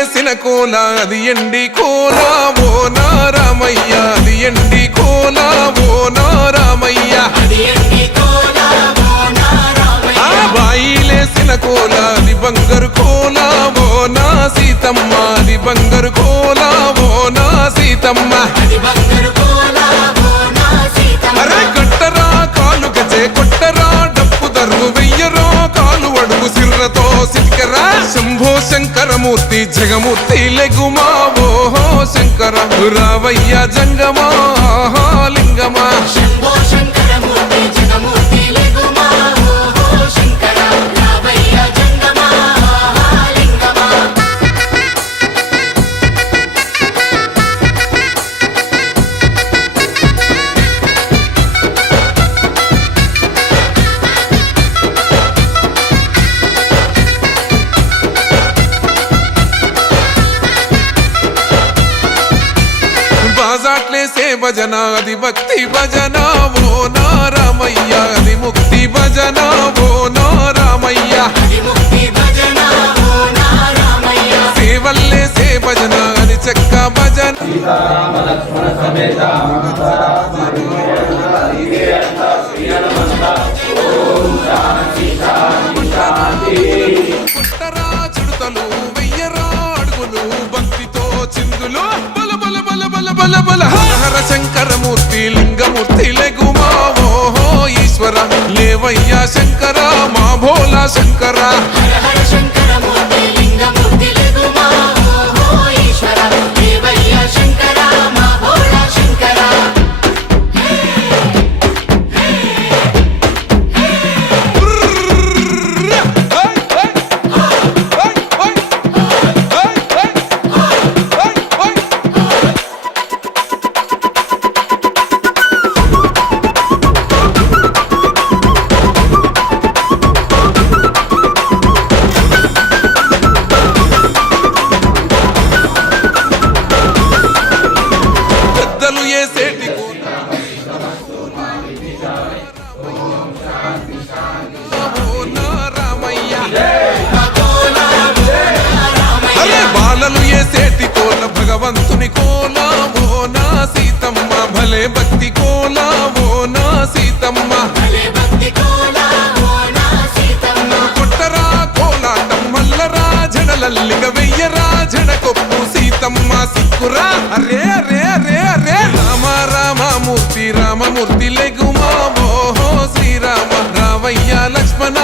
బాయిలేసిన కోల అది ఎండి కోల ఓ నా రామయ్య అది ఎండి కోల ఓ నా రామయ్య బాయిలేసిన కోల అది బంగారు కోల ఓ నా సీతమ్మ అది బంగారు కోల ఓ నా సీతమ్మ అరే కట్టరా కాలు గజే కొట్టరా డప్పు దరువు వెయ్యరో కాలు అడుగు సిర్రతో సిటికరా శంభో శంకరమూర్తి జగమూర్తి లెగుమా ఓహో శంకర రావయ్య జంగమా లింగమా శంభో శంకరమూర్తి జగమూర్తి లెగుమా ఓహో శంకర రావయ్య జంగమా లింగమా బాజాట్లేసే భజన అది భక్తి భజన ఓ నా రామయ్య అది ముక్తి భజన ఓ నా రామయ్య సేవల్లేసే భజన అది చెక్క భజన పుట్టరా చుడతలు వెయ్యరా అడుగులు భక్తితో చిందులు బల బల బల బల బల బల హర శంకరమూర్తి లింగమూర్తి లెగుమా ఓహో ఈశ్వర లేవయ్యా శంకర మా భోలా శంకర హర శంకరమూర్తి లింగమూర్తి లెగుమా ఓహో ఈశ్వర దేవయ్య శంకర మా భోళా శంకర పెద్దలు ఏసేటి ఓ నా రామయ్య అరే బాలలు ఏసేటి కోల భగవంతుని కోల ఓ నా సీతమ్మ భలే భక్తి కోల ఓ నా సీతమ్మ భలే భక్తి కోలా ఓ నా సీతమ్మ కొట్టరా కోలాటం మల్లరా జడలల్లిగ వెయ్యరా జడకొప్పు సీతమ్మ సిక్కురా అరే అరే అరే అరే రామ రామమూర్తి రామమూర్తి లెగుమా ఓహో శ్రీరామ రావయ్య లక్ష్మణ